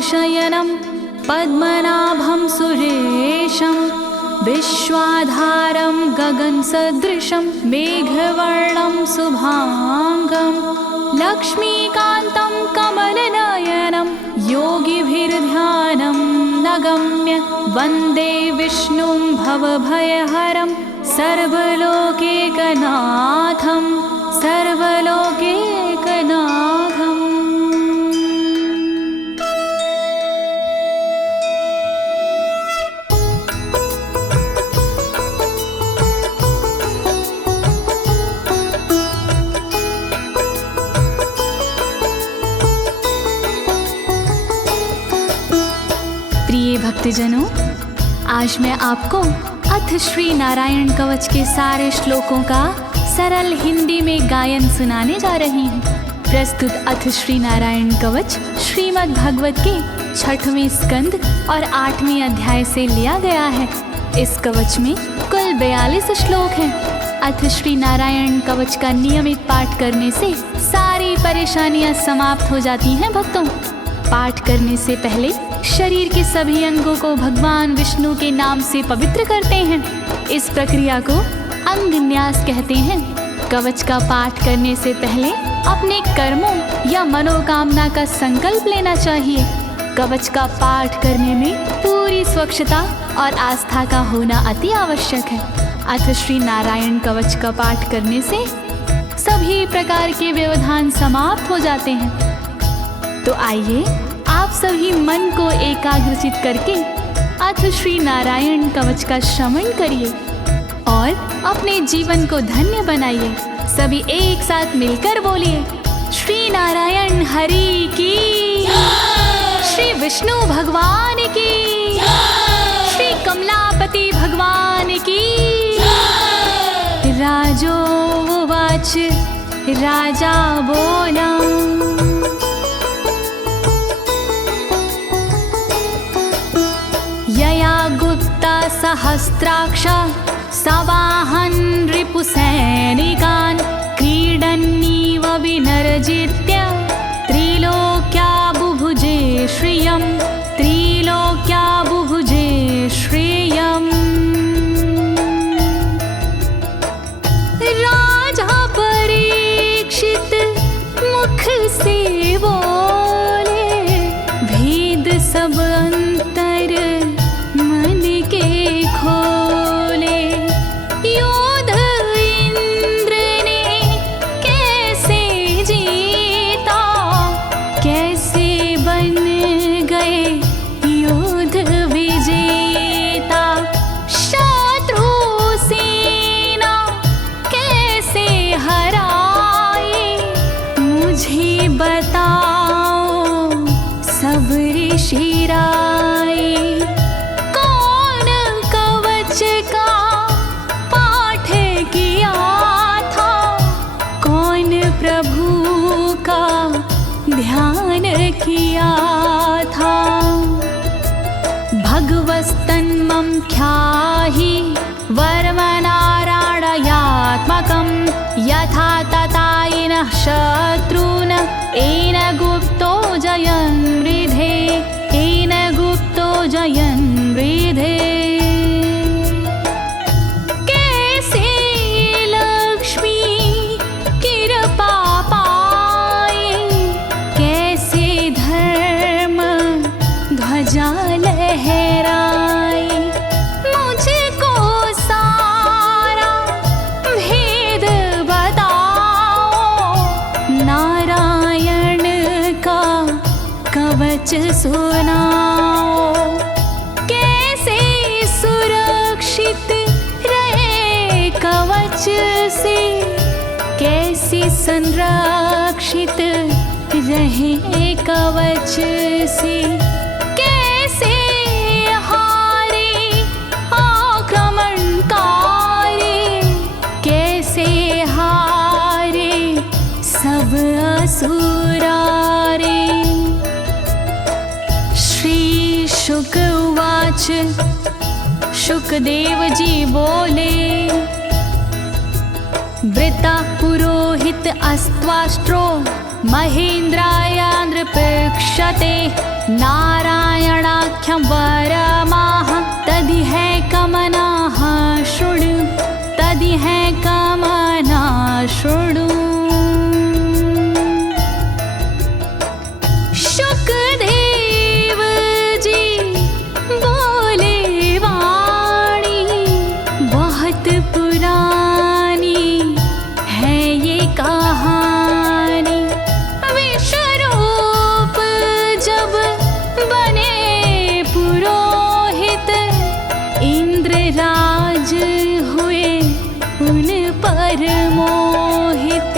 शयनं पद्मनाभं सुरेशं विश्वाधारं गगनसदृशं मेघवर्णं शुभांगं लक्ष्मीकान्तं कमलनयनं योगिभिर्ध्यानं नगम्य वन्दे विष्णुं भवभयहरं सर्वलोकैकनाथं सर्वलोकैकनाथम्। प्रिय भक्तजनों, आज मैं आपको अथ श्री नारायण कवच के सारे श्लोकों का सरल हिंदी में गायन सुनाने जा रही हूँ। प्रस्तुत अथ श्री नारायण कवच श्रीमद् भागवत के 6वें स्कंद और 8वें अध्याय से लिया गया है। इस कवच में कुल 42 श्लोक हैं। अथ श्री नारायण कवच का नियमित पाठ करने से सारी परेशानियां समाप्त हो जाती हैं। भक्तों, पाठ करने से पहले शरीर के सभी अंगों को भगवान विष्णु के नाम से पवित्र करते हैं। इस प्रक्रिया को अंग न्यास कहते हैं। कवच का पाठ करने से पहले अपने कर्मों या मनोकामना का संकल्प लेना चाहिए। कवच का पाठ करने में पूरी स्वच्छता और आस्था का होना अति आवश्यक है। अथ श्री नारायण कवच का पाठ करने से सभी प्रकार के व्यवधान समाप्त हो जाते हैं। तो आइए आप सभी मन को एकाग्रचित करके अथ श्री नारायण कवच का श्रवण करिए और अपने जीवन को धन्य बनाइए। सभी एक साथ मिलकर बोलिए, श्री नारायण हरि की, श्री विष्णु भगवान की, श्री कमलापति भगवान की। राजोवाच, राजा बोला, यया गुप्ता सहस्राक्ष सवाहन रिपुसैनिकान् क्रीडन्नीव विनर्जित्य त्रिलोक्या बुभुजे श्रियं, त्रिलोक्या बुभुजे श्रियम्। राजा परीक्षित मुख से बोले, भेद सब अंतर मन के खोले। योद्ध इंद्र ने कैसे जीता, कैसे बन गए योद्ध विजेता। शत्रु सेना कैसे हराए, मुझे बताओ सब ऋषि राय। कौन कवच का पाठ किया था, कौन प्रभु का ध्यान किया था। भगवस्तन्मं ख्याहि वर्मनारायणात्मकं यथा तथा येन शत्रून् येन गुप्तो जयन् मृधे, येन गुप्तो जयन् मृधे। कैसे लक्ष्मी कृपा पाए, कैसे धर्म ध्वजा लहराए। मुझको सारा भेद बताओ, नारायण का कवच सुनाओ। कैसे सुरक्षित रहे कवच से, कैसे संरक्षित रहे कवच से। कैसे हारे आक्रमणकारी, कैसे हारे सब असुरारे। श्री शुक उवाच, शुकदेव जी बोले, वृता पुरोहित अस्त्वाष्ट्रो महेन्द्राय नृपक्षते नारायणाख्यं वरमाह तदिह कमनाः शृणु तदिह कमना शृणु। शुकदेव जी बोले वाणी बहुत पुरानी है ये कहानी। विश्वरूप जब बने पुरोहित इंद्रराज हुए उन पर मोहित।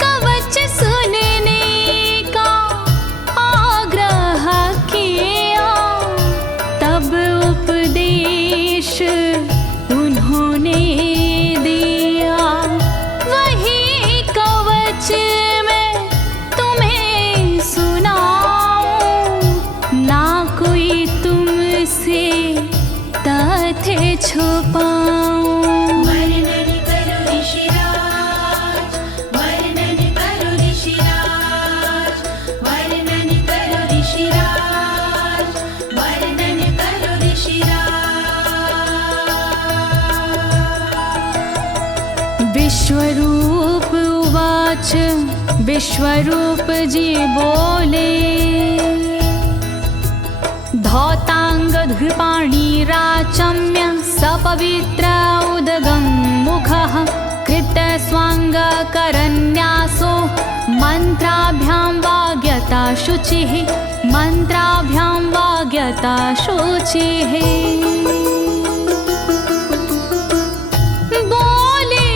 कवच सुनने का आग्रह किया तब उपदेश उन्होंने दिया। वही कवच मैं तुम्हें सुनाऊं ना कोई तुमसे तथ्य छुपाऊं। वर्णन करो ऋषिराज, वर्णन करो ऋषिराज, वर्णन करो ऋषिराज, वर्णन करो ऋषिराज। विश्वरूप उवाच विश्वरूप जी बोले। धौताङ्गधृपाणिराचम्य सपवित्र उदगं मुखः कृतस्वाङ्गकरन्यासो मन्त्राभ्यां वाग्यता शुचिः मन्त्राभ्यां वाग्यता शुचिः। बोले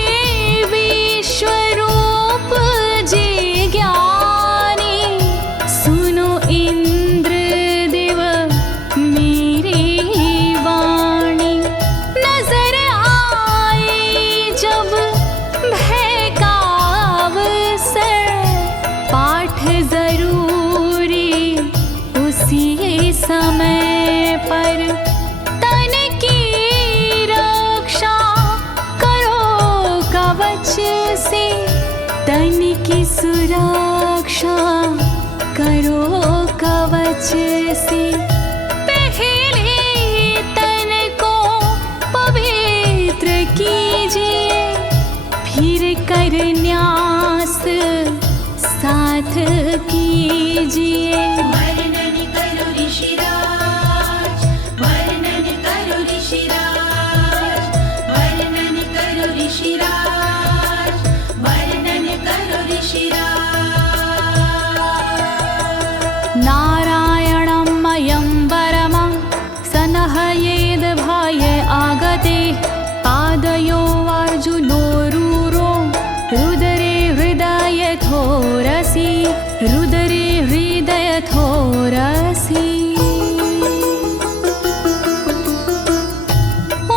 विश्वरूप जी ज्ञानी सुनो इंद्रदेव मेरी वाणी। नजर आई जब भय का अवसर पाठ जरूरी उसी समय पर। तन की रक्षा करो कवच से तन की सुरक्षा करो कवच से। पहले तन को पवित्र कीजिए फिर कर न्यास साथ कीजिए। वर्णन करो ऋषिराज, वर्णन करो ऋषिराज, वर्णन करो ऋषिराज, वर्णन करो ऋषिराज। नारायणं मयं वरमं सनहयेद भये आगते। पादयो अर्जुनोरूरो रुदरे हृदयथोरसि रुदरे हृदयथोरसि।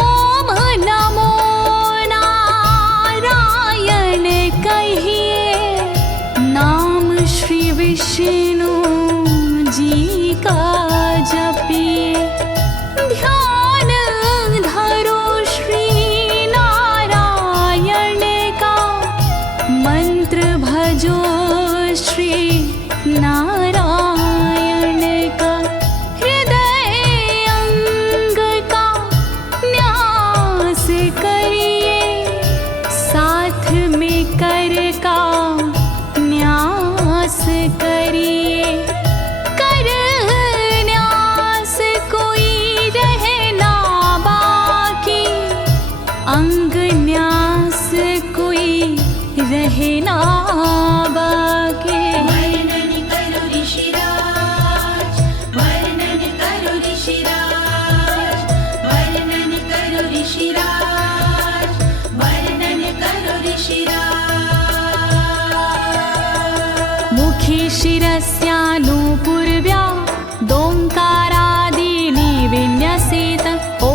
ओम नमो नारायण कहिए नाम श्री विष्णु जी का जपिए। ध्यान धरो श्री नारायण का मंत्र भजो श्री नारायण का। हृदय अंग का न्यास करिए साथ में कर का न्यास करिए। कर न्यास कोई रहना बाकी अंग न्यास कोई रहना बाकी। वर्णन करो ऋषिराज, वर्णन करो ऋषिराज, वर्णन करो ऋषिराज, वर्णन करो ऋषिराज। मुखी शिरस्यानुपूर्व्या दोङ्कारादीनि विन्यसेत। ॐ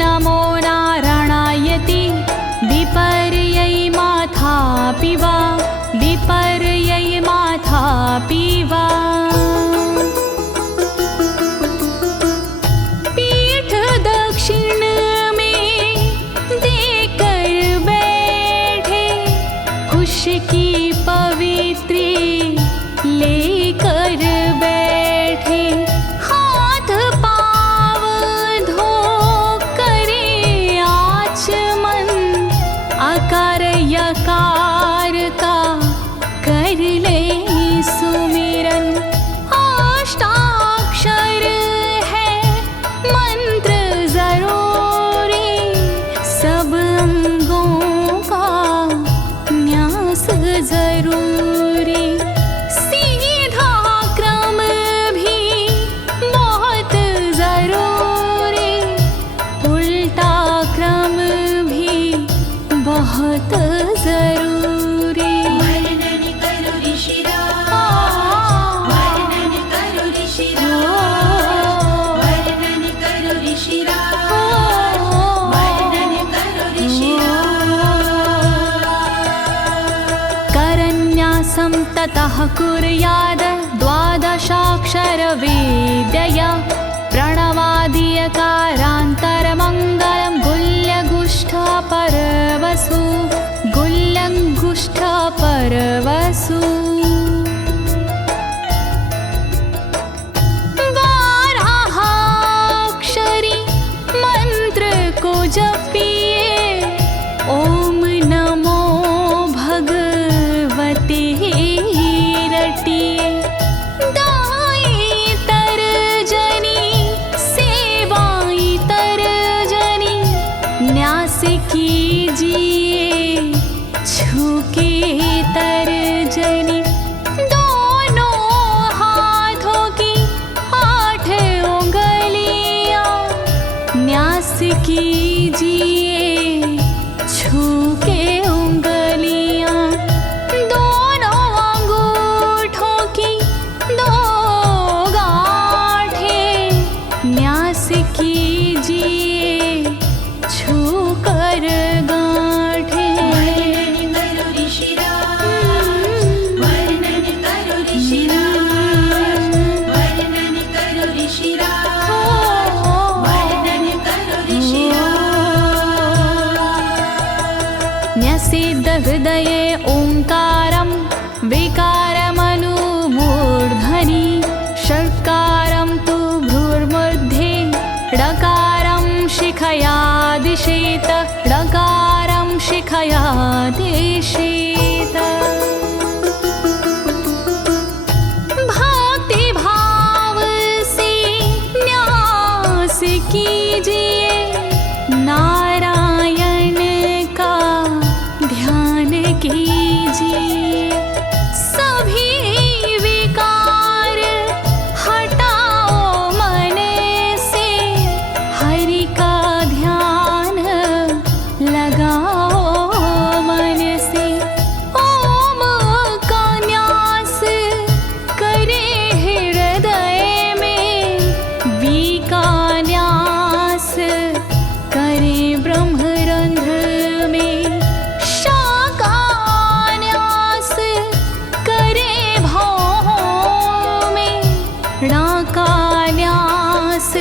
नमो नारायणेति विपर्यै माथापि वा विपर्यै माथापि वा। पीठ दक्षिण में देकर बैठे खुश की पवित्री लेकर बैठे। ततः कुर्याद द्वादशाक्षरविद्यया प्रणवादियकारान्तरमङ्गलं गुल्यगुष्ठपरवसु गुल्यगुष्ठपरवसु बारहाक्षरी मंत्र को जपिए ओम नमो भगवते रटिए दाई तरजनी सेवाई तरजनी न्यास कीजिए छूके तरजनी दोनों हाथों की 8 उंगलियां न्यास कीजिए छूके उंगलियां दोनों अंगूठों की 2 गांठें न्यास कीजिए छूकर गांठें। वर्णन करो ऋषिराज, वर्णन करो ऋषिराज, वर्णन करो ऋषिराज, वर्णन करो ऋषिराज। न्यसेद हृदये ओंकारं विकारमनुमूर्धनि षट्कारं तु भ्रूर्मध्ये ड़कारं शिखया दिशेत ड़कारं शिखया दिशेत। भक्ति भाव से न्यास कीजिए नारायण का ध्यान कीजिए सभी विकार हटाओ मन से हरि का ध्यान लगाओ मन से ओम का न्यास करे हृदय में वी का न्यास करे ब्रह्मरंध्र में शा का न्यास करे भौहों में णा का न्यास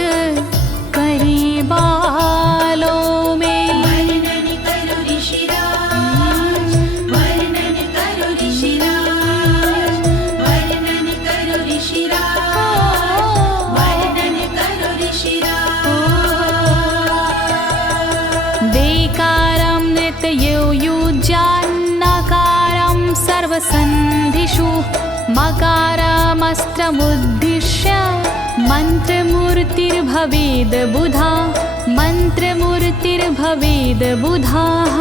करे बालों में। वर्णन करो ऋषिराज, वर्णन करो ऋषिराज, वर्णन करो ऋषिराज, वर्णन करो ऋषिराज। देकारं नित्ययुज्यान्नकारं सर्वसन्धिषु मकारमस्त्रमुद्दिश्य मन्त्रमूर्तिर्भवेद् बुधा मन्त्रमूर्तिर्भवेद् बुधाः।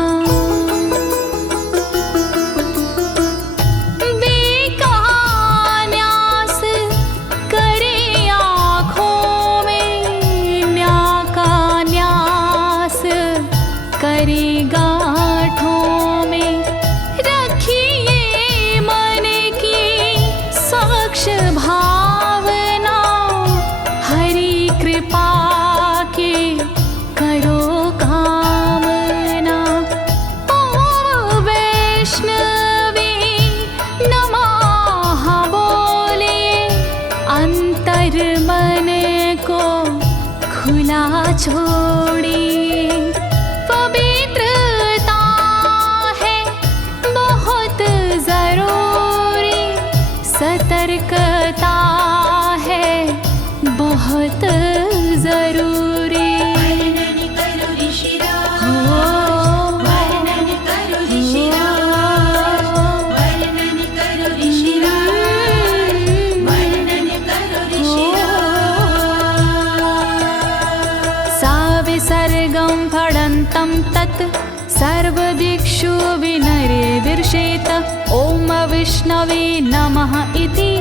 न्यास करे आँखों में न्या का न्यास करे गांठों में रखिए मन की साक्ष भावना हरि कृपा के करो कामना। ओम वैष्णवे नमः बोले अंतर मन को खुला छोड़िए पवित्रता है बहुत जरूरी सतर्कता है बहुत जरूरी। वर्णन करो ऋषिराज, वर्णन करो ऋषिराज, वर्णन करो ऋषिराज, वर्णन करो ऋषिराज। सा विसर्गं फडन्तं तत् सर्वदिक्षु विनिर्दिशेत ओम विष्णवे नमः इति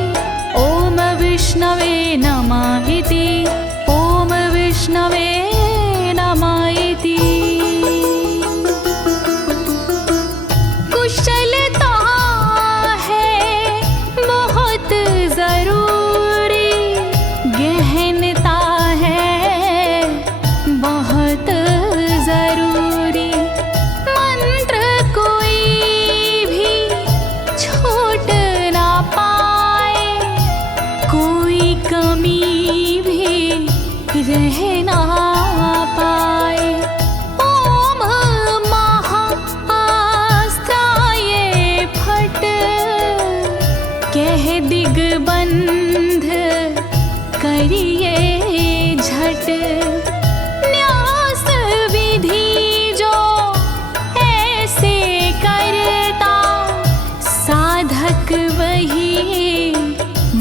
ओम विष्णवे नमः इति ओम विष्णवे नमः इति। कुशलता है बहुत जरूरी गहनता है बहुत जरूरी मंत्र कोई भी छोट ना कह ना पाए। ओम महाअस्त्राय फट, कह दिग्बंध करिए झट। न्यास विधि जो ऐसे करता, साधक वही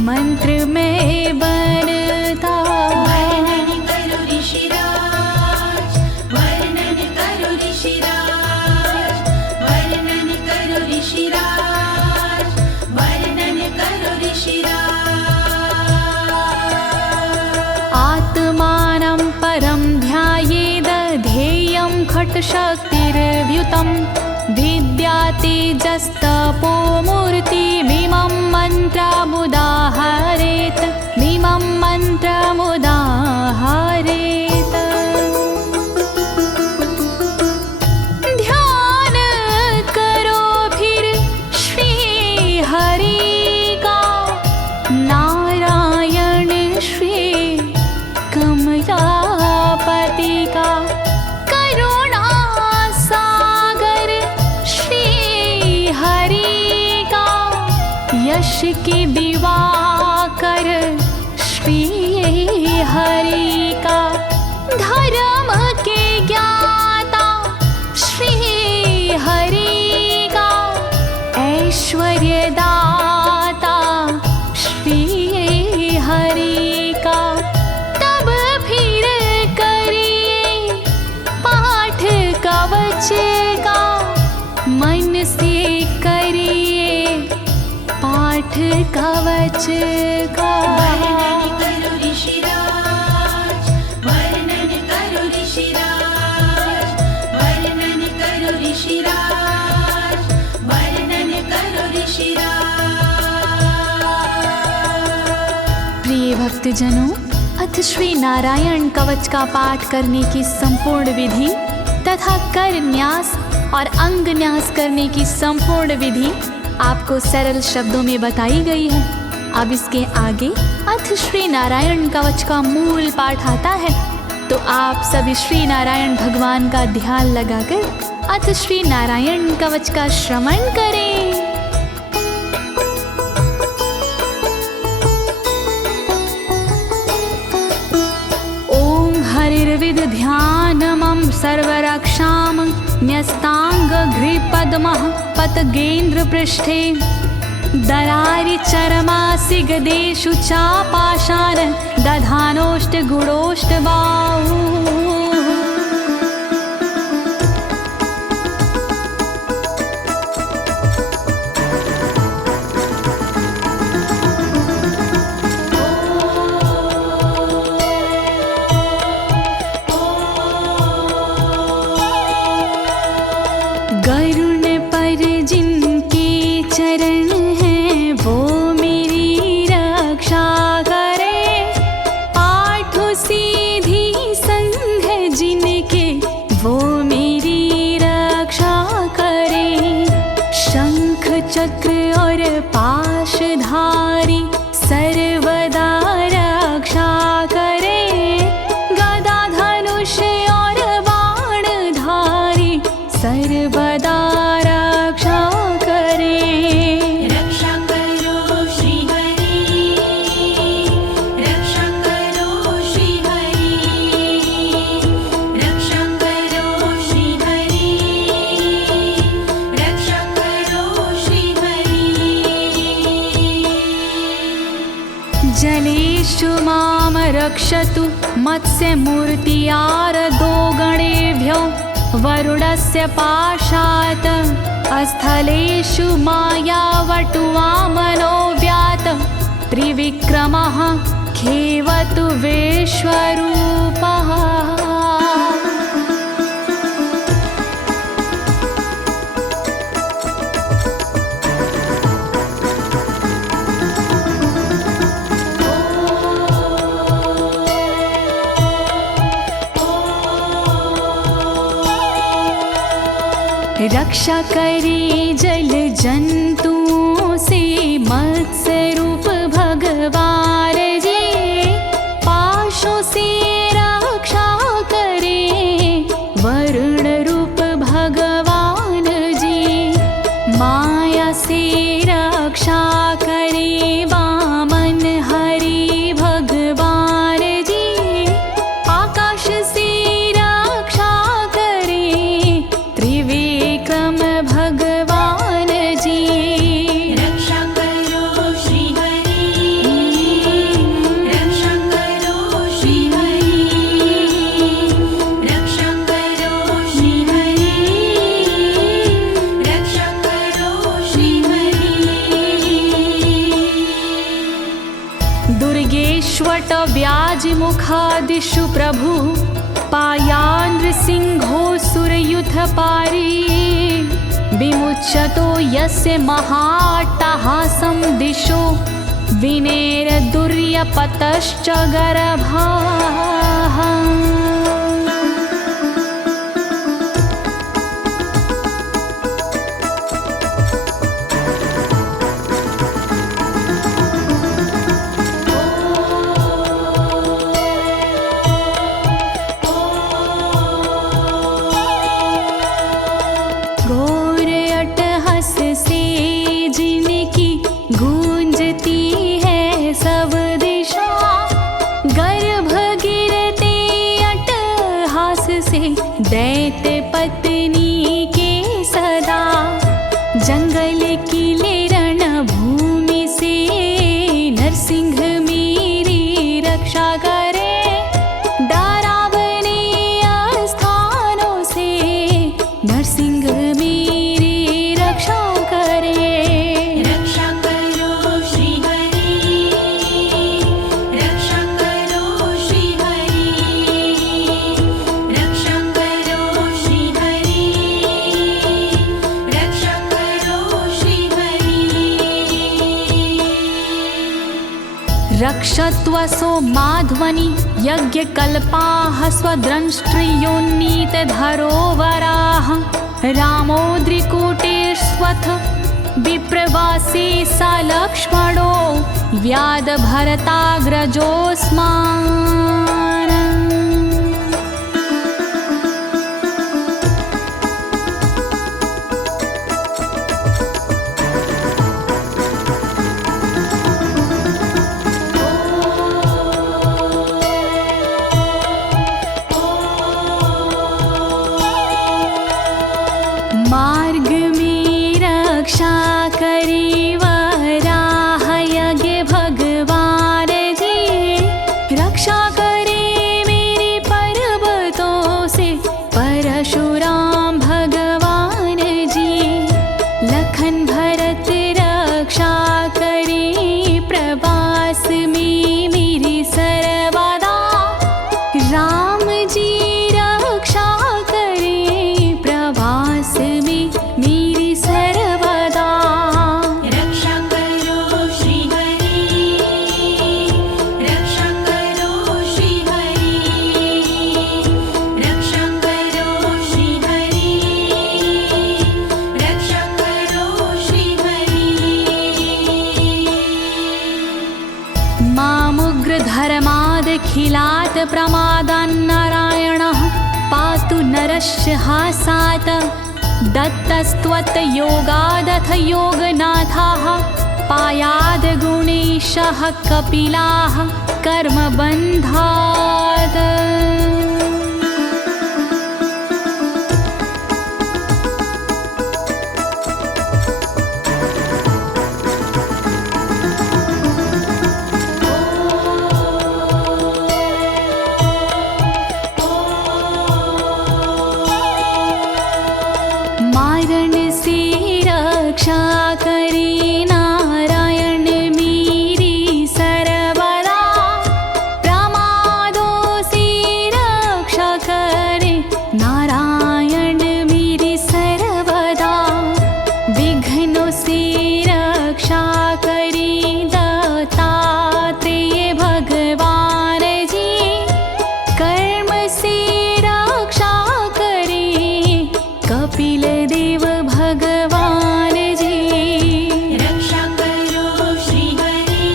मंत्र में बनता। वर्णन करो ऋषिराज, वर्णन करो ऋषिराज, वर्णन करो ऋषिराज, वर्णन करो ऋषिराज। आत्मानं परं ध्यायेद ध्येयं खट्शक्तिर्व्युतं। विद्या तेजस्तपो मूर्तिमिमं मन्त्रमुदाहरेत्, मिमं मन्त्रमुदाहरेत्। ध्यान करो फिर श्री हरि का, नारायण श्री कमलापति का। करुणा सागर श्री हरि का, यश के दिवाकर श्री हरि का। धर्म के ज्ञाता श्री हरि का, ऐश्वर्य दाता श्री हरि का। तब फिर करिए पाठ कवच का, मन से करिए पाठ कवच का। वर्णन करो ऋषिराज, वर्णन करो ऋषिराज, वर्णन करो ऋषिराज, वर्णन करो ऋषिराज। प्रिय भक्तजनों, अथ श्री नारायण कवच का पाठ करने की संपूर्ण विधि तथा कर न्यास और अंग न्यास करने की संपूर्ण विधि आपको सरल शब्दों में बताई गई है। अब इसके आगे अथ श्री नारायण कवच का मूल पाठ आता है, तो आप सभी श्री नारायण भगवान का ध्यान लगाकर अथ श्री नारायण कवच का श्रवण करें। ओम हरिर्विद ध्यानमं सर्वरक्षां न्यस्ताङ्घ्रिपद्मः पतगेन्द्र पृष्ठे। दरारि चरमासि गदेषु चापाशान दधानोष्ट गुणोष्ट बाहु। गरुण पर जिनके चरण हैं वो मेरी रक्षा करे। आठों सीधी संग जिनके वो मेरी रक्षा करे। शंख चक्र और पाशधारी सर्वदा रक्षा करे। गदा धनुष और बाणधारी सर्वदा रक्षा करे। रक्षा करो श्री हरि, रक्षा करो श्री हरि, रक्षा करो श्री हरि, रक्षा करो श्री हरि। जलेषु माम रक्षतु मत्स्यमूर्तियारदो गणेभ्यो। वरुणस्य पाशात् स्थलेषु मायावटुवामनो व्यात। त्रिविक्रमः खेवतु विश्वरूपः। रक्षा करे जल जंतुओं से मत्स्य रूप भगवान जी। पाशों से दिशु प्रभु पायानृसिंहोऽसुरयुथपारी विमुच्यतो यस्य महाट्टहासं दिशो विनेरदुर्यपतश्च गर्भाः। दैत्य पत्नी के सदा जंगल किले रणभूमि से नरसिंह मेरी रक्षा करे। डरावने स्थानों से नरसिंह मेरी रक्षा करे। रक्षा करो श्री हरि, रक्षा करो श्री हरि, रक्षा करो श्री हरि, रक्षा करो श्री हरि। रक्षत्वसो माध्वनि यज्ञकल्पाः स्वद्रंष्ट्रियोन्नीतधरोवराः रामोद्रिकूटेष्वथ विप्रवासी स लक्ष्मणो व्याधभरताग्रजोऽस्मान्। मार्ग में रक्षा करी वराह यज्ञ भगवान जी, रक्षा करे मेरे पर्वतों से परशुराम भगवान जी। लखन भरत रक्षा करे प्रवास में मेरी सर्वदा, राम जी रक्षा करे प्रवास में मेरी सर्वदा। रक्षा करो श्री हरि, रक्षा करो श्री हरि, रक्षा करो श्री हरि, रक्षा करो श्री हरि। मामुग्रधर्मादखिलात् प्रमादान्नारायणः पातु नरस्य हासात्। दत्तस्त्वत्योगादथ योगनाथाः पायाद् गुणेशः कपिलाः कर्मबन्धात्। मारण से रक्षा करे नारायण मेरी सर्वदा, प्रमादों से रक्षा करे नारायण मेरी सर्वदा। विघ्नों से रक्षा करे दत्तात्रेय भगवान जी, कर्म से रक्षा करे कपिल देव भगवान जी। रक्षा करो श्री हरि,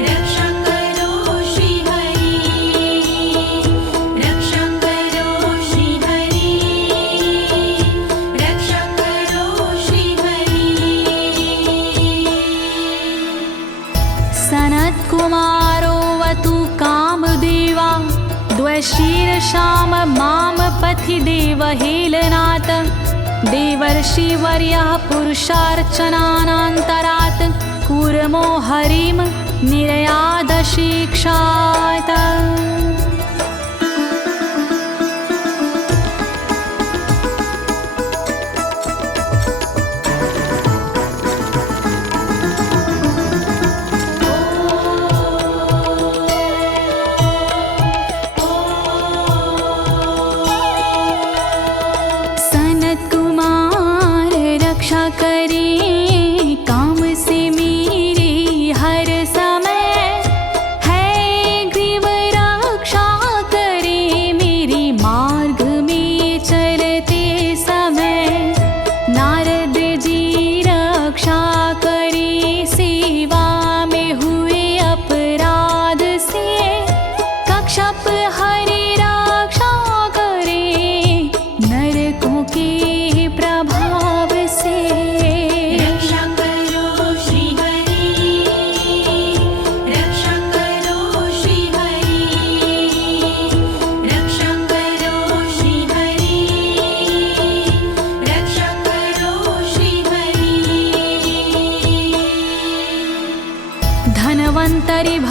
रक्षा करो श्री हरि, रक्षा करो श्री हरि, रक्षा करो श्री हरि। सनत्कुमारोऽवतु कामदेवा द्वशीर्षाम माम पथि देवहेलनात्। देवर्षिवर्यः पुरुषार्चनानन्तरात् कूर्मो हरिं निर्यादशिक्षात्।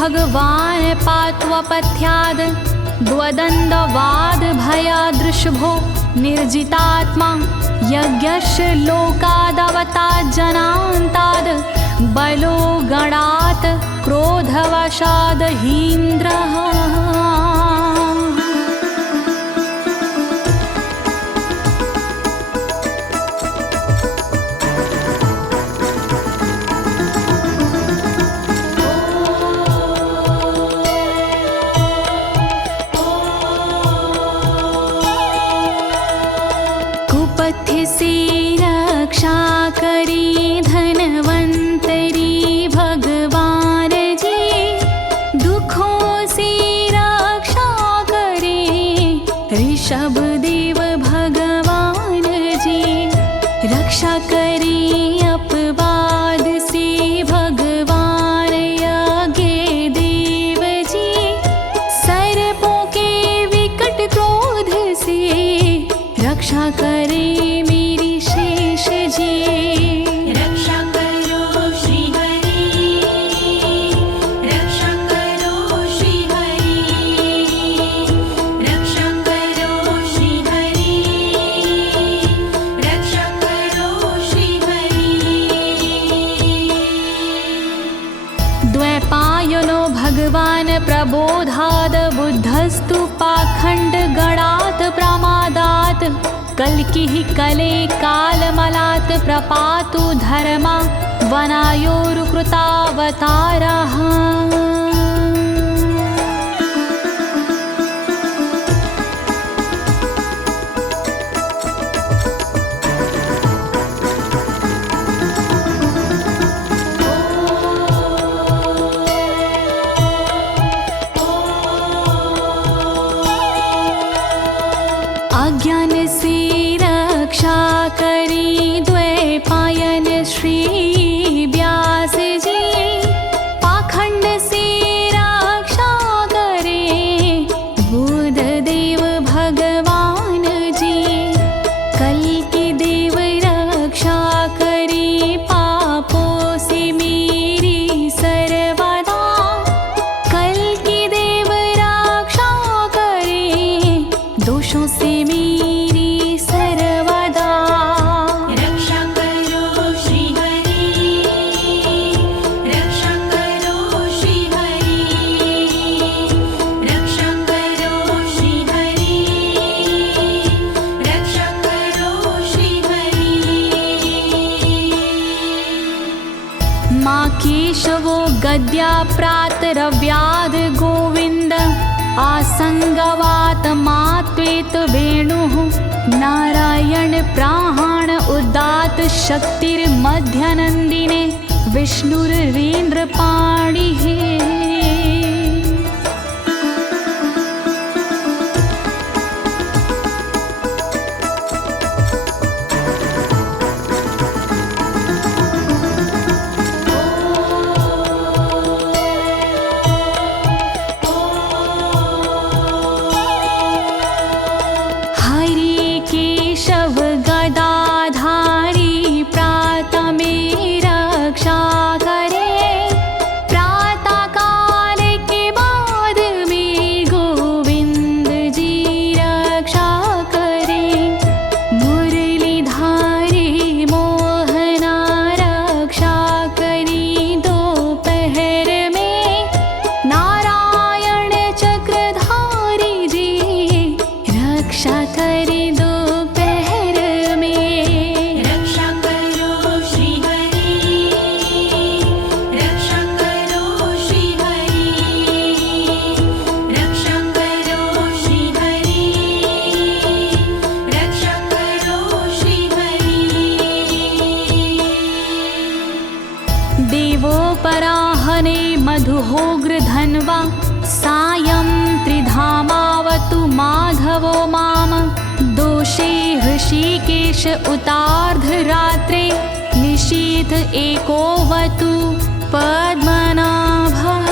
भगवान् पात्वपथ्याद् द्वदण्डवाद भयादृशभो निर्जितात्मा यज्ञस्य लोकादवतात् जनान्ताद् बलो गणात् क्रोधवशाद् हीन्द्रः। कुपथ्य से रक्षा करी धनवंतरी भगवान जी, दुखों से रक्षा करे ऋषभ देव भगवान जी। रक्षा करे अपवाद से भगवान यज्ञ देव जी, सर्पों के विकट क्रोध से रक्षा करे मेरी शेष जी। रक्षा करो श्री हरि, रक्षा करो श्री हरि, रक्षा करो श्री हरि, रक्षा करो श्री हरि। द्वैपायनो भगवान् प्रबोधाद् बुद्धस्तु पाखण्ड गणात् प्रमादात् कल्किः कले कालमलात् प्रपातु धर्मा वनायोरुकृतावतारः। अज्ञान से रक्षा करी द्वैपायन श्री व्यास जी, पाखंड से रक्षा करे बुध देव भगवान जी। कल्कि देव रक्षा करी पापों से मेरी सर्वदा, कल्कि देव रक्षा करे दोषों से मेरी सर्वदा। रक्षा करो श्री हरि, रक्षा करो श्री हरि, रक्षा करो श्री हरि, रक्षा करो श्री हरि। माँ केशवो गद्या प्रातरव्याद गोविन्द, आसंगवात मात्वेत वेणुः नारायण प्राण उदात शक्तिर्मध्यनन्दिने विष्णुरेन्द्रपाणिः। हरि केशव गदाधारी प्रातमे रक्षा करे, प्रातः काल के बाद में गोविंद जी रक्षा करे। मुरलीधारी मोहना रक्षा करी दोपहर में, नारायण चक्रधारी जी रक्षा करे दोपहर में। रक्षा करो श्री हरि, रक्षा करो श्री हरि, रक्षा करो श्री हरि, रक्षा करो श्री हरि। देवोपराहने मधुहोग्र धन्वा, सायं त्रिधामावतु माधवो माम। दोषे ऋषिकेश उतार्धरात्रे, निशीथ एकोवतु पद्मनाभः।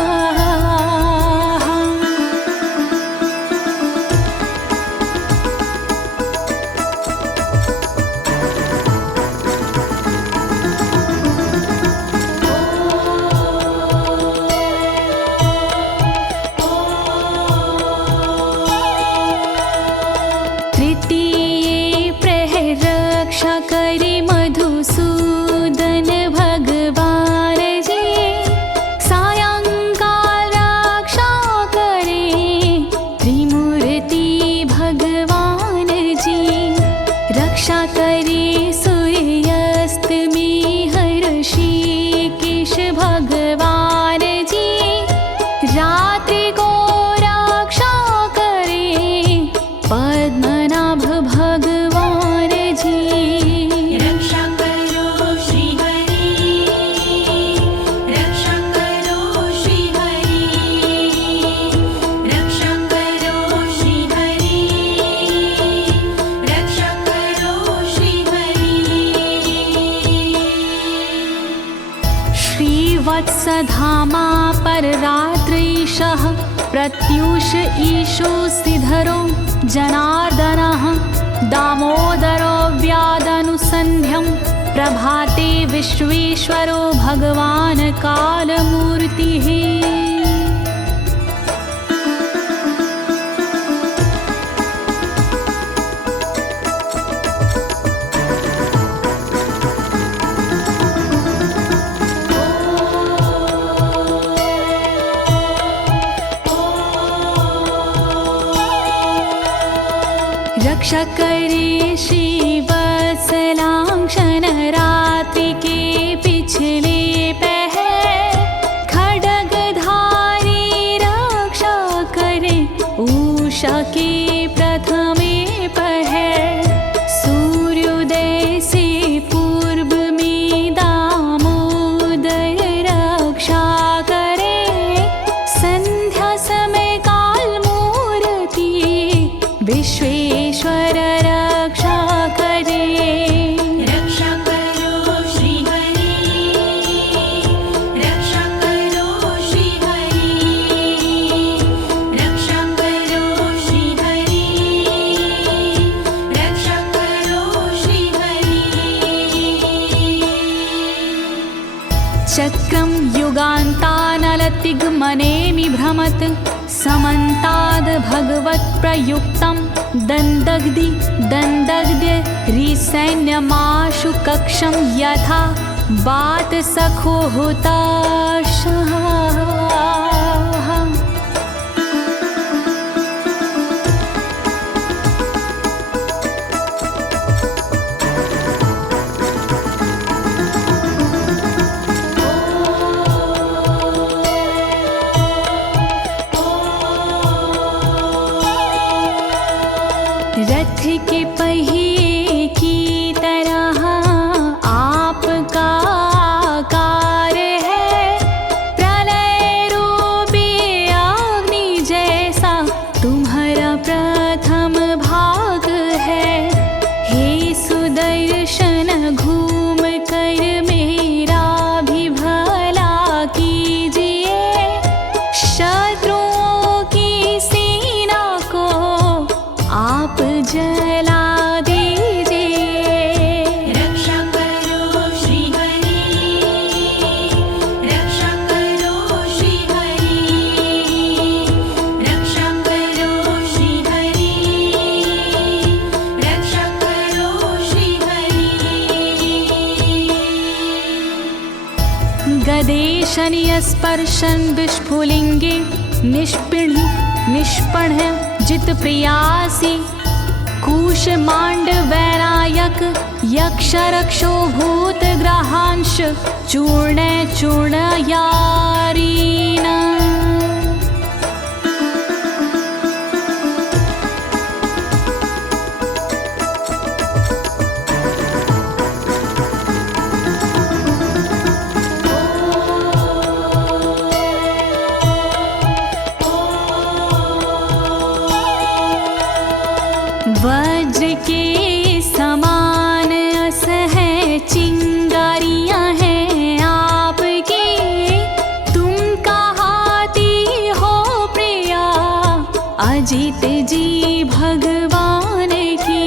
धामा पर रात्रीशः प्रत्यूष ईशो सिधरो जनार्दनः दामोदरो व्यादनुसन्ध्यं प्रभाते विश्वेश्वरो भगवान् कालमूर्तिः। रक्षा करे श्रीवत्सलांक्षण रात्रि के पिछले पहर खड्गधारी रक्षा करे उषा के प्रथमे पहर सूर्योदय से पूर्व में दामोदर रक्षा करे संध्या समय काल मूर्ति विश्वेश्वर रक्षा करे। रक्षा करो श्री हरि, रक्षा करो श्री हरि, रक्षा करो श्री हरि, रक्षा करो श्री हरि। चक्रं युगान्तानलतिग्मनेमि भ्रमत् समन्ताद् भगवत्प्रयुक्तं दन्दग्ध्य रिसैन्यमाशु कक्षं यथा वातसखो हुताशः। रथ के पहिए की तरह आपका आकार है, प्रलय रूपी अग्नि जैसा तुम्हारा प्रथम भाग है। हे सुदर्शन घूम कर मेरा भी भला कीजिए, शत्रुओं की सेना को आप जला दीजिए। रक्षा करो श्री हरि, रक्षा करो श्री हरि, रक्षा करो श्री हरि, रक्षा करो श्री हरि। गदेशनीय स्पर्शन विस्फुलिंगे निष्पण जित प्रियासी कुश मांड वैरायक यक्ष रक्षो भूत ग्रहांश चूर्ण यारीना। वज्र के समान अस है चिंगारियां हैं आपकी, तुम कहाती हो प्रिया अजित जी भगवान की।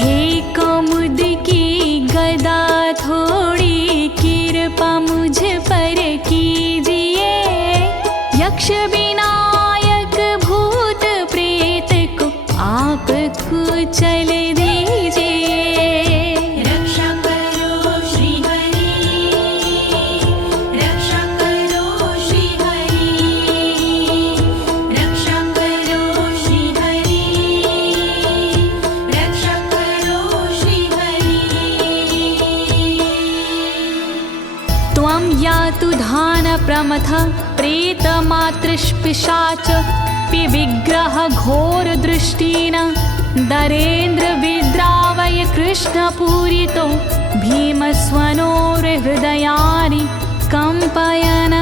हे कमुद की गदा थोड़ी कृपा मुझ पर कीजिए, यक्ष विनायक भूत प्रेत को आप कुचल दीजिए। रक्षा करो श्री हरि, रक्षा करो श्री हरि, रक्षा करो श्री हरि, रक्षा करो श्री हरि। त्वं यातु धान प्रमथ प्रेत मातृपिशाच विग्रह घोर दृष्टिन दरेन्द्र विद्रावय कृष्ण पूरितो भीमस्वनोर हृदयानि कंपयन।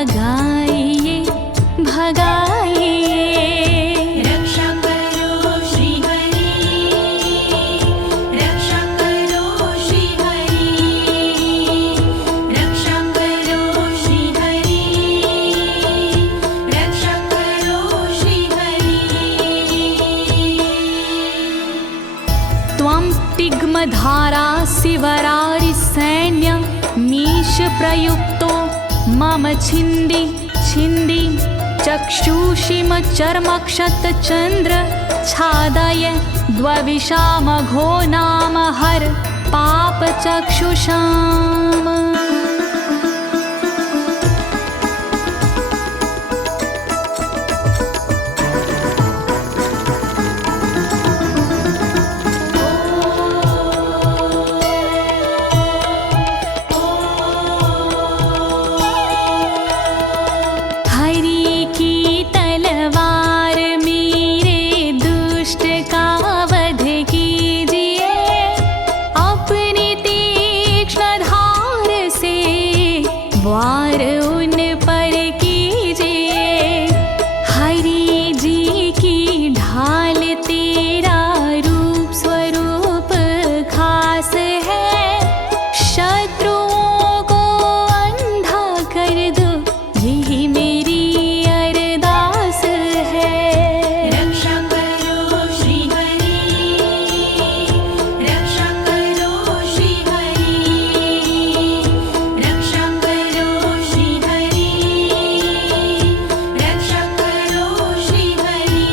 भगाइए भगाइए। रक्षा करो श्री हरि, रक्षा करो श्री हरि, रक्षा करो श्री हरि, रक्षा करो श्री हरि। त्वं तिग्मधारा शिवरारि सैन्य मीश प्रयुक्तो मम छिन्दी छिन्दी चक्षुषीम चर्मक्षतचन्द्र छादय द्वविषामघो नाम हर पापचक्षुषाम्। वार उन पर कीजिए, हरि जी की ढाल तेरा रूप स्वरूप खास है, शत्रुओं को अंधा कर दो यही मेरी अरदास है। रक्षा करो श्री हरि, रक्षा करो श्री हरि, रक्षा करो श्री हरि, रक्षा करो श्री हरि।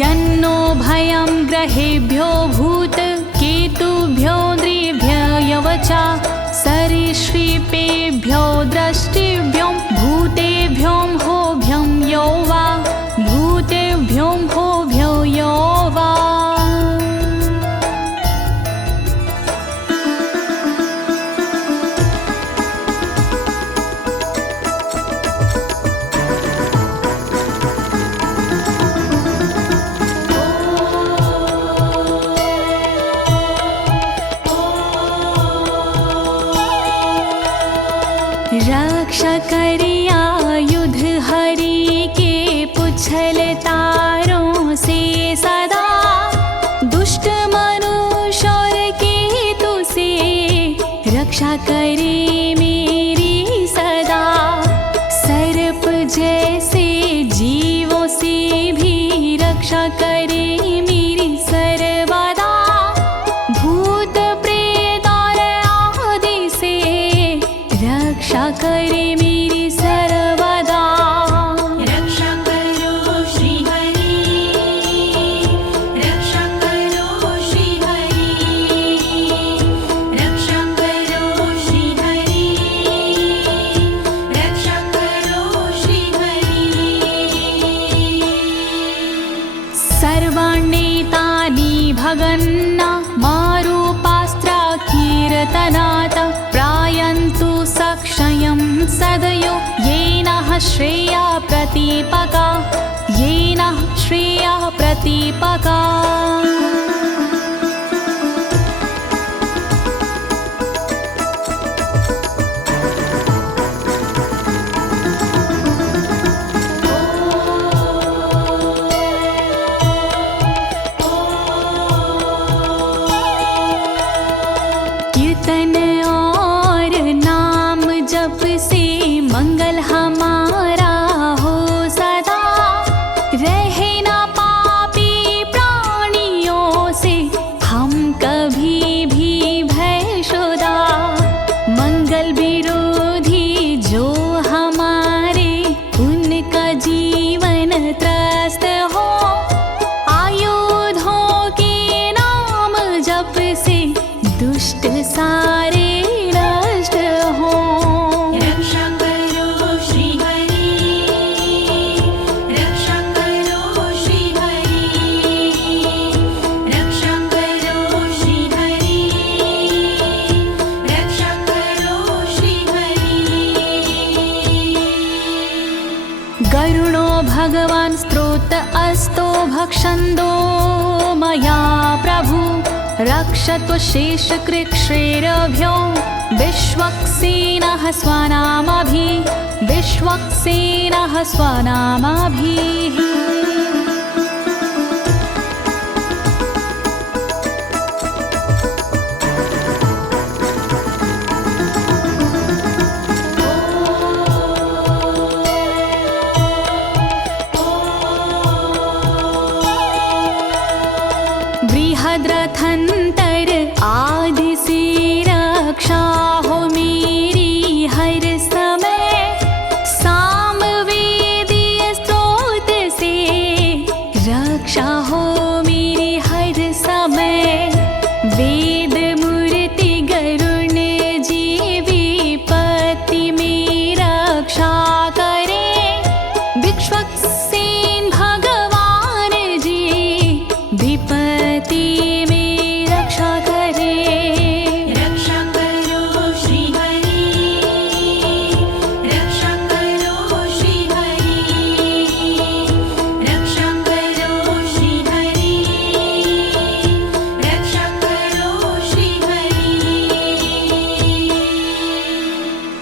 यन्नो भयं ग्रहेभ्यो भूत केतुभ्यो नृभ्ययवचा सरीसृपेभ्यो दृष्टिभ्यो भूतेभ्यो होभ्यं यो वा भूतेभ्यो होभ्यो यो वा। रक्षा करिया युद्ध हरि के पुछल तारों से सदा, दुष्ट मनुष्य और केतु से रक्षा करे मेरी सदा। सर्प जैसे जीवों से भी रक्षा करे मेरी सर्वदा, भूत प्रेत और आदि से रक्षा करे मेरी सर्वदा। रक्षा करो श्री हरि, रक्षा करो श्री हरि, रक्षा करो श्री हरि, रक्षा करो श्री हरि। सर्वाण्येतानि भगन्ना मारूपास्त्रा कीर्तनात् प्रायन्तु सक्षयं सदयो येन श्रेया प्रतीपका, येन श्रेया प्रतीपका। कीर्तन और नाम जप से मंगल हमारा हो सदा, रहे ना पापी प्राणियों से हम कभी भी भयशुदा। मंगल विरोधी जो हमारे उनका जीवन त्रस्त हो, आयुधों के नाम जप से दुष्ट सारे नष्ट हो। रक्षा करो श्री हरि, रक्षा करो श्री हरि, रक्षा करो श्री हरि, रक्षा करो श्री हरि। गरुणो भगवान् स्तोत्र अस्तो भक्षन्दो मया प्रभु, रक्षत्व शेषकृच्छ्रेरभ्यो विश्वक्सेनः स्वनामभिः बृहद्रथंतर आदि से रक्षा हो मेरी हर समय, सामवेदीय स्रोत से रक्षा हो मेरी हर समय। वेद मूर्ति गरुण जी विपत्ति में रक्षा करे, विश्वक्सेन भगवान जी विपत्ति में रक्षा करे। रक्षा करो श्री हरि, रक्षा करो श्री हरि, रक्षा करो श्री हरि, रक्षा करो श्री हरि।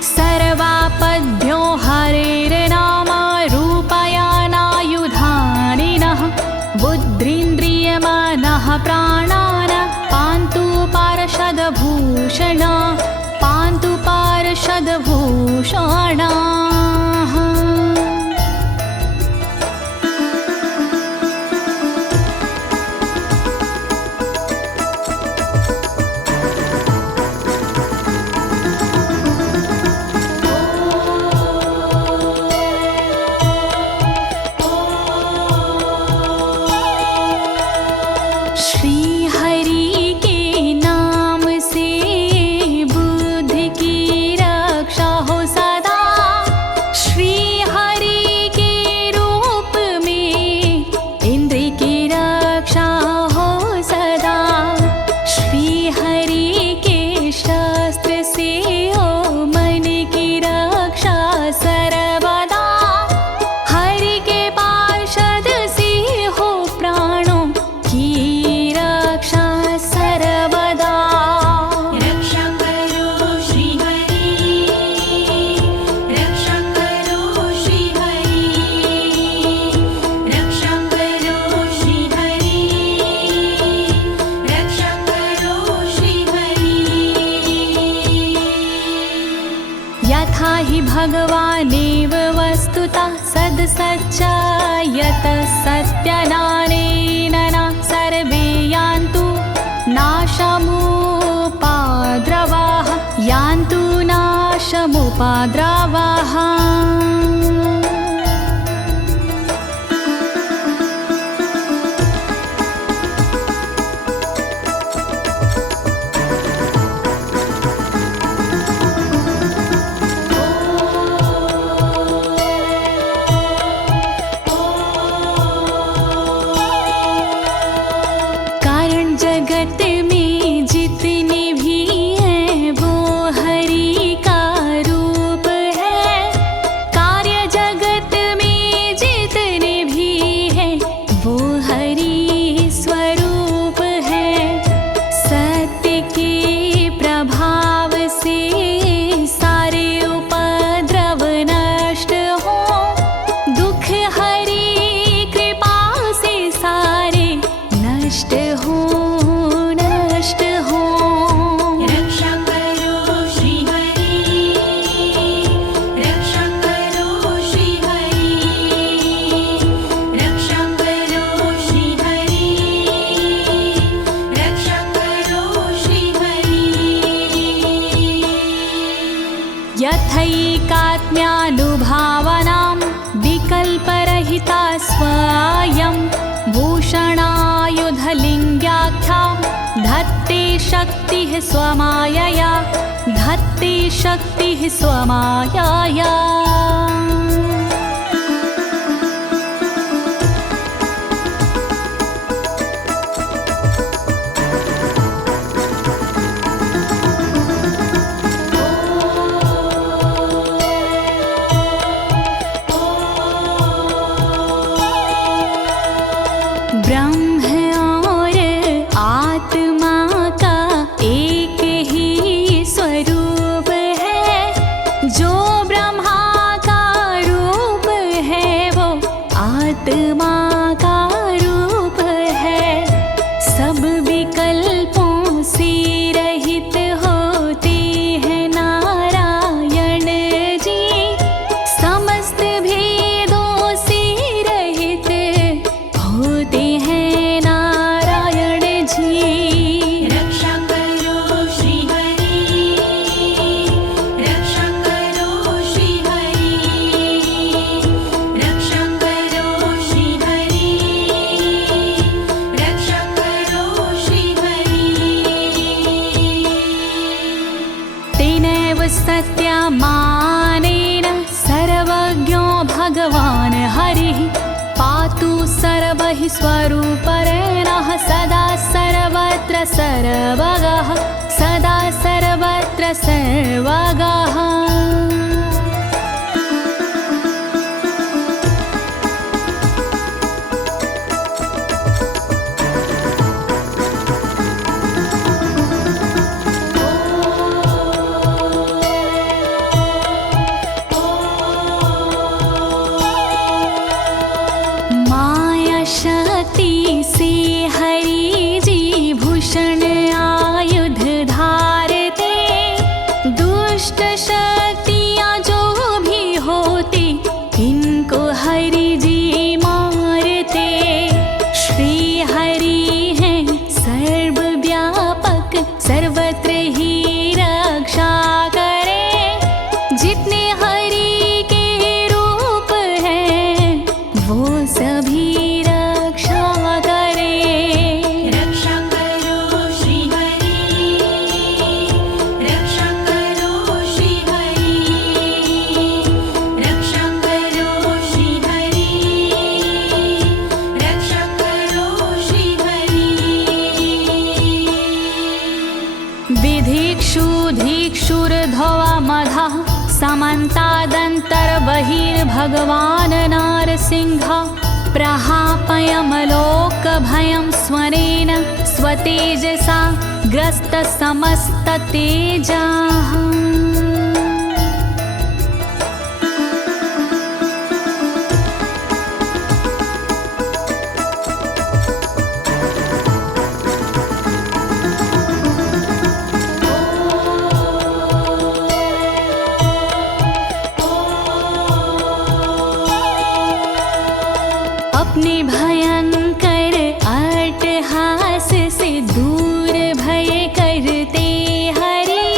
सर्वापद्भ्यो हरेर्नाम रूपयानायुधानिनः, बुद्धिन्द्रियमनः प्राणान् पान्तु पार्षदभूषण, पान्तु पार्षदभूषणाः। श्री हरि के नाम से बुद्धि की रक्षा हो सदा, श्री हरि के रूप में इंद्रिय की रक्षा हो सदा, श्री हरि के शस्त्र से हो मन की रक्षा सर्वदा, हरि के पार्षद से हो प्राणों की रक्षा सर्वदा। रक्षा करो श्री हरि, रक्षा करो श्री हरि, रक्षा करो श्री हरि, रक्षा करो श्री हरि। यथा हि भगवानेव वस्तुतः सद्सच्चायतः सत्यनानेन न सर्वे यान्तु नाशमुपाद्रवाः, यान्तु नाशमुपाद्रवाः। कारण जगत में जितने भी हैं वो हरि का रूप है, कार्य जगत में जितने भी हैं वो हरि स्वरूप है। सत्य के प्रभाव से सारे उपद्रव नष्ट हो, दुख हरि कृपा से सारे नष्ट हो, नष्ट हो। रक्षा करो श्री हरि, रक्षा करो श्री हरि, रक्षा करो श्री हरि, रक्षा करो श्री हरि। यथैकात्म्यानुभावनां विकल्परहिता स्वयं भूषणायुधलिङ्ग्याख्या, धत्ते शक्तिः स्वमायया, धत्ते शक्तिः स्वमायया। ब्रह्म और आत्मा का एक ही स्वरूप मानेन सर्वज्ञो भगवान् हरिः पातु सर्वैः स्वरूपेण सदा सर्वत्र सर्वगः सदा सर्वत्र सर्वगः। समन्तादन्तर्बहिर्भगवान् नारसिंहः प्रहापयमलोकभयं स्वरेण स्वतेजसा ग्रस्तसमस्ततेजाः। अपने भयंकर अट्टहास से दूर भय करते हरि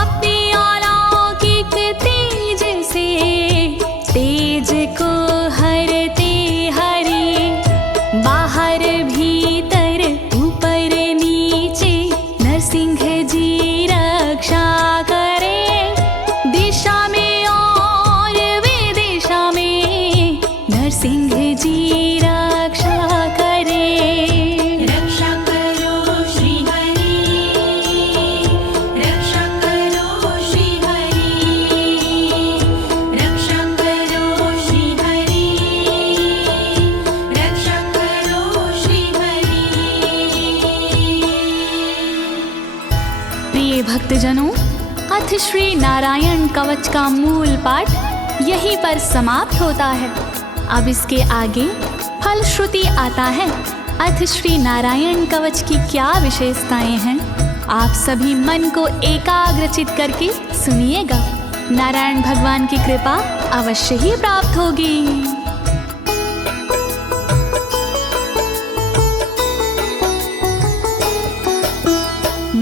अपने अलौकिक तेज से तेज को हरते हरि बाहर भीतर ऊपर नीचे नरसिंह जी रक्षा करे दिशा में और विदिशा में नरसिंह जी रक्षा करे। रक्षा करो श्री हरि रक्षा करो श्री हरि रक्षा करो श्री हरि रक्षा करो श्री हरि। प्रिय भक्तजनों, अथ श्री नारायण कवच का मूल पाठ यहीं पर समाप्त होता है। अब इसके आगे फलश्रुति आता है। अथ श्री नारायण कवच की क्या विशेषताएं हैं, आप सभी मन को एकाग्रचित करके सुनिएगा। नारायण भगवान की कृपा अवश्य ही प्राप्त होगी।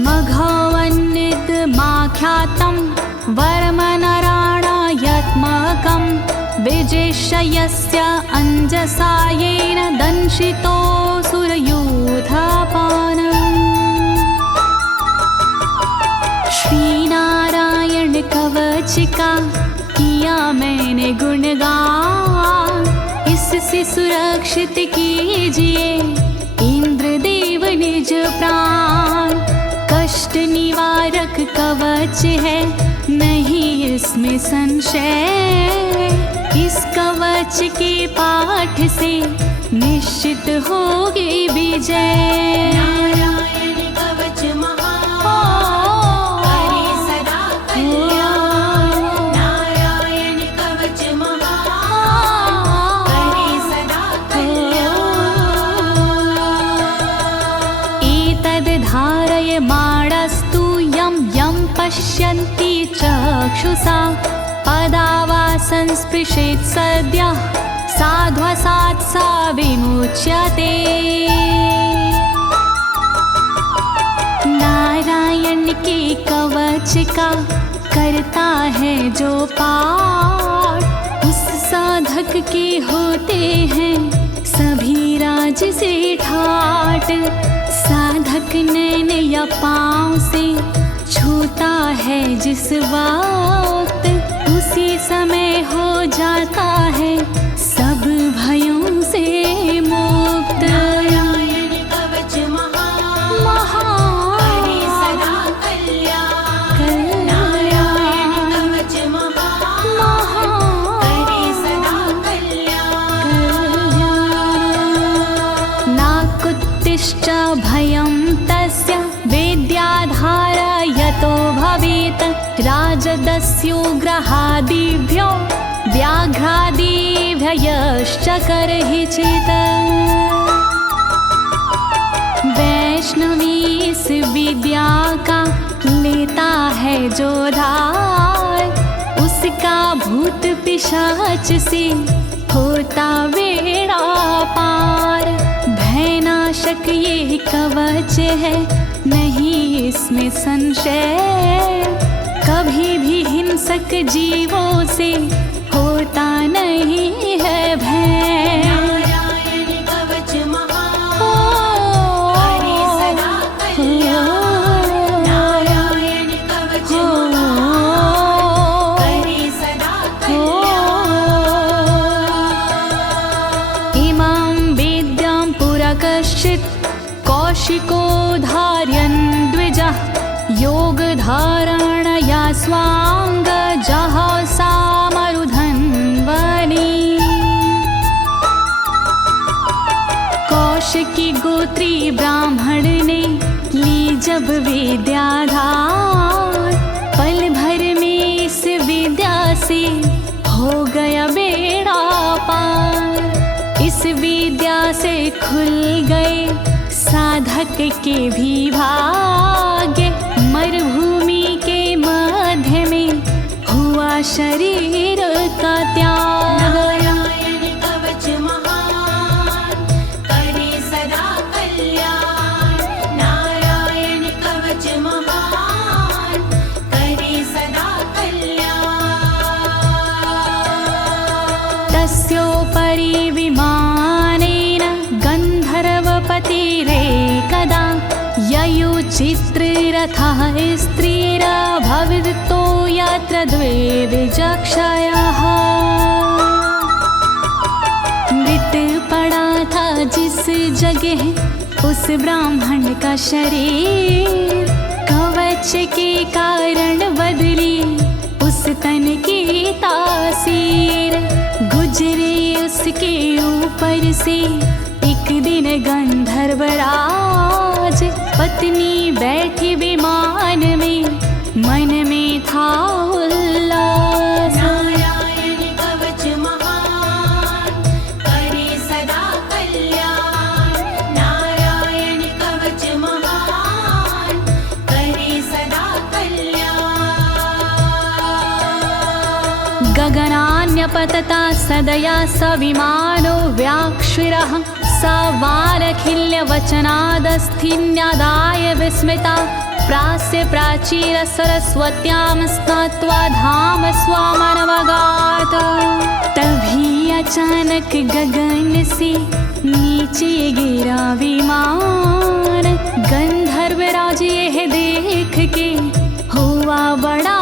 मघवन्नित माख्यातं वर्मनराणायत्मकं विजेशयस्य अंजसायेन दंशितोऽसुरयूथपानम्। श्री नारायण कवच का किया मैंने गुणगान, इससे सुरक्षित कीजिए इंद्रदेव निज प्राण। कष्ट निवारक कवच है नहीं इसमें संशय, इस कवच के पाठ से निश्चित होगी विजय। नारायण कवच महान करे सदा कल्याण नारायण कवच महान करे सदा कल्याण। एतद् धारय माणस्तु यं यं पश्यन्ति चक्षुषा पदावा संस्पृशेत् सद्यः साध्वसात् सा विमुच्यते। नारायण के कवच का करता है जो पाठ, उस साधक के होते हैं सभी राज से ठाट। साधक नैन या पाँव से छूता है जिस बार उसी समय हो जाता है सब भयों से मुक्त। नारायण कवच महान करे सदा कल्याण। नारायण कवच महान करे सदा कल्याण। नाकुत्तिश्च भयं तस्य वेद्याधारयतो भवेत् राजदस्युग्रहादिभ्यो व्याघ्रादिभ्यश्च करहिचित्। वैष्णवी इस विद्या का लेता है जो धार, उसका भूत पिशाच से होता बेड़ा पार। भयनाशक ये कवच है नहीं इसमें संशय, कभी भी हिंसक जीवों से होता नहीं है भय। नारायण कवच महान करे सदा कल्याण। नारायण कवच महान करे सदा कल्याण। इमां वेद्यां पुरा कश्चित् कौशिको धारयन् द्विजः, योगधारणया स्वाङ्गजः सामरुधन्वने। कौशिकी गोत्री ब्राह्मण ने ली जब विद्याधार, पल भर में इस विद्या से हो गया बेड़ा पार। इस विद्या से खुल गए साधक के भी भाग्य, मरुभूमि के मध्य में हुआ शरीर का त्याग। नारायण कवच महान करे सदा कल्याण। नारायण कवच महान करे सदा कल्याण। तस्योपरि विमानेन गन्धर्वपतिरेकदा, ययुचित्ररथः स्त्रीरभवितो यत्र द्वे विचक्षयः। मृत पड़ा था जिस जगह उस ब्राह्मण का शरीर, कवच के कारण बदली उस तन की तासीर। गुजरे उसके ऊपर से एक दिन गंधर्वराज, पत्नी बैठी विमान में मन में था उल्लास। नारायण कवच महान करे सदा कल्याण। नारायण कवच महान करे सदा कल्याण। गगनान्यपतता सदया स विमानो व्याक्षिरः, स वालखिल्यवचनादस्थिन्यादाय विस्मिता, प्रास्य प्राचीर सरस्वत्यां स्नात्वा धाम स्वामनवगात। तभी अचानक गगन से नीचे गिरा विमान, गंधर्वराज यह देख के हुआ बड़ा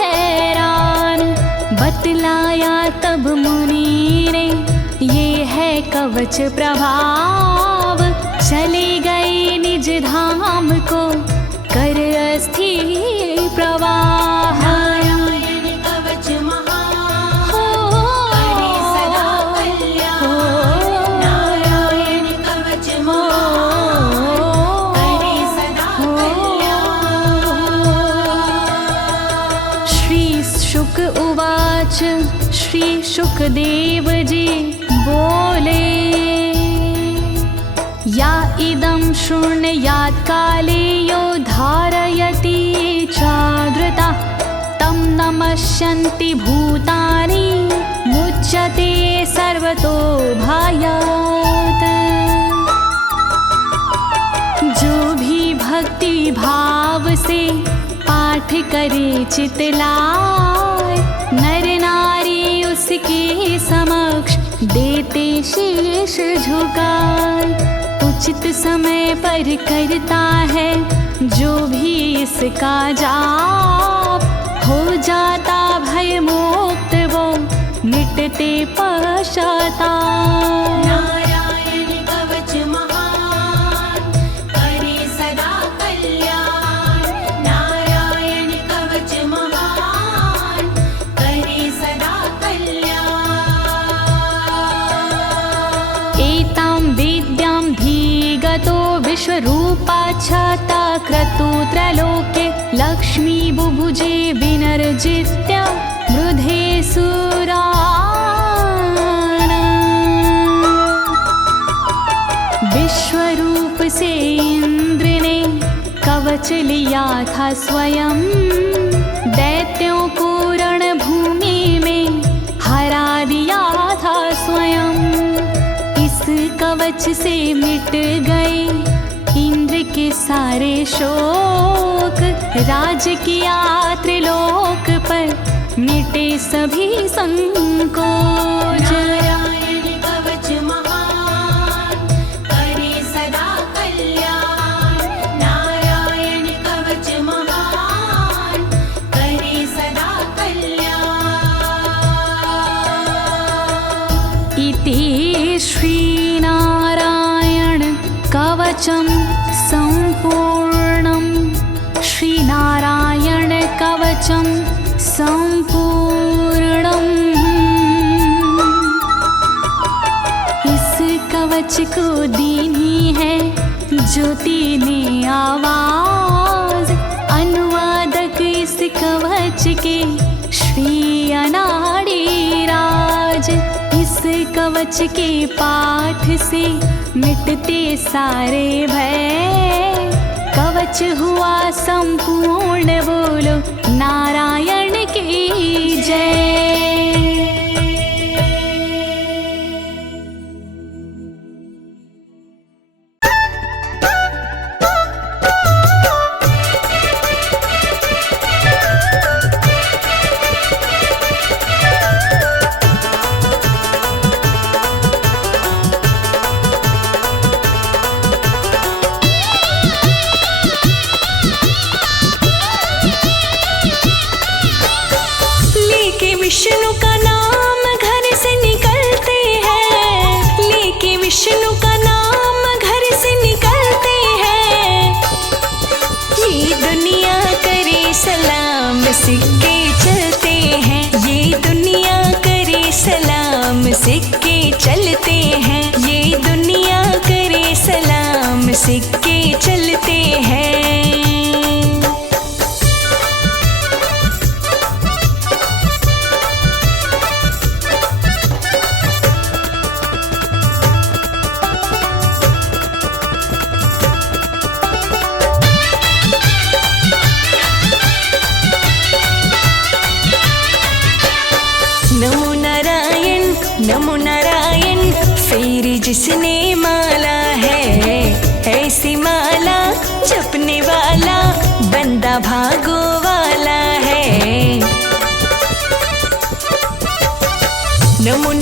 हैरान। बतलाया तब मुनि ने ये है कवच प्रभाव, चले गए निज धाम को कर अस्थिर प्रवाह। नारायण कवच महान करे सदा कल्याण। नारायण कवच महान करे सदा कल्याण। श्री शुक उवाच, श्री शुकदेव जी बोले, या इदं शृणुयात् काले यो धारयति चादृता, तं नमस्यन्ति भूतानि मुच्यते सर्वतो भयात्। जो भी भक्ति भाव से पाठ करे चितलाय, नर नारी उसके समक्ष देते शीश झुकाए। उचित समय पर करता है जो भी इसका जाप, हो जाता भय मोक्ष विश्वरूपा छाता क्रतुत्रलोके लक्ष्मी बुभुजे विनर्जित्य मृधे सुराना। विश्वरूप से इंद्र ने कवच लिया था स्वयं, दैत्यों को रणभूमि में हरा दिया था स्वयं। इस कवच से मिट गए इंद्र के सारे शोक, राज किया त्रिलोक पर मिटे सभी संकोच। नारायण कवच महान करे सदा कल्याण, नारायण कवच महान करे सदा कल्याण। इति श्रीनारायण कवचं सम्पूर्णं, श्रीनारायण कवचं सम्पूर्णम्। इस कवच को दीनी है ज्योति ने आवाज, अनुवादक इस कवच के श्री अनाड़ी राज। इस कवच के पाठ से मिटते सारे भय, कवच हुआ संपूर्ण, बोलो नारायण की जय। विष्णु का नाम घर से निकलते हैं, लेके विष्णु का नाम घर से निकलते हैं। ये दुनिया करे सलाम सिक्के चलते हैं, ये दुनिया करे सलाम सिक्के चलते हैं, ये दुनिया करे सलाम सिक्के चलते हैं। नमो नारायण फिर जिसने माला है, ऐसी माला जपने वाला बंदा भागो वाला है। नमो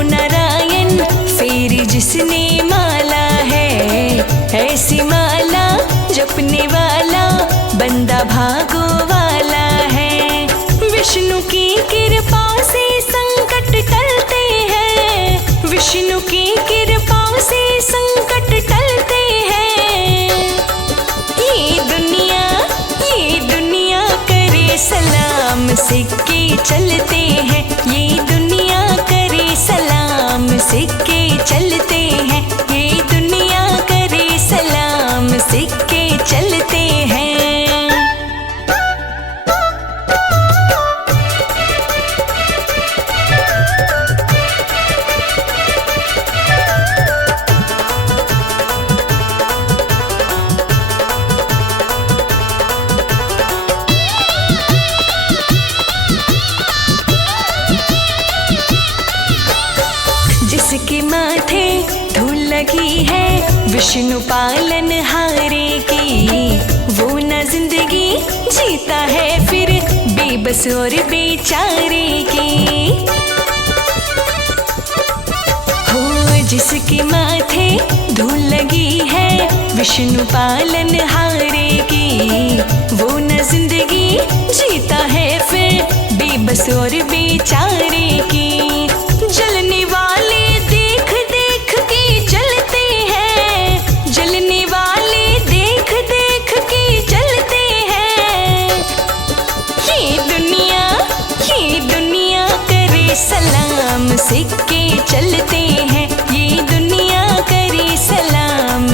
नारायण फिर जिसने माला है, ऐसी माला जपने वाला बंदा भागो वाला है। विष्णु की कृपा से संकट टलते हैं, विष्णु की कृपा से संकट टलते हैं। ये दुनिया करे सलाम सिक्के चलते हैं, ये दुनिया करे सलाम सिक्के चलते हैं, ये दुनिया करे सलाम सिक्के चलते हैं। जिसके माथे धूल लगी है विष्णु पालन हारे की, वो न जिंदगी जीता है फिर बेबस और बेचारे की। हो जिसके माथे धूल लगी है विष्णु पालन हारे की, वो न जिंदगी जीता है फिर बेबस और बेचारे की। जलने वाले देख देख के जलते हैं, जलने वाले देख देख के जलते हैं। ये दुनिया करे सलाम सिक्के चलते हैं, ये दुनिया करे सलाम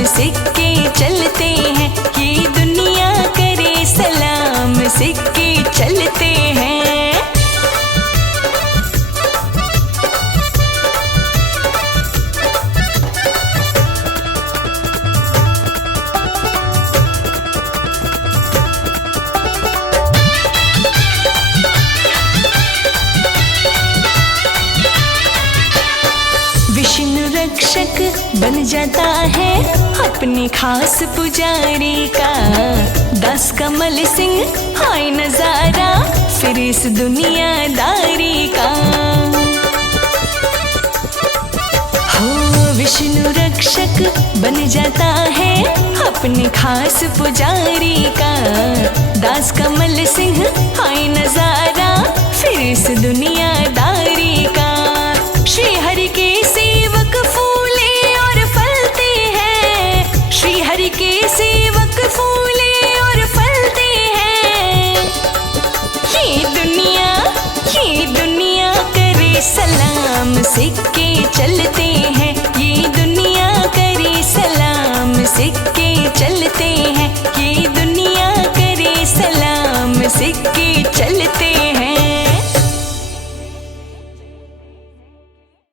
बन जाता है अपने खास पुजारी का। दास कमल सिंह हाय नजारा फिर इस दुनियादारी का। हो विष्णु रक्षक बन जाता है अपने खास पुजारी का। दास कमल सिंह हाय नजारा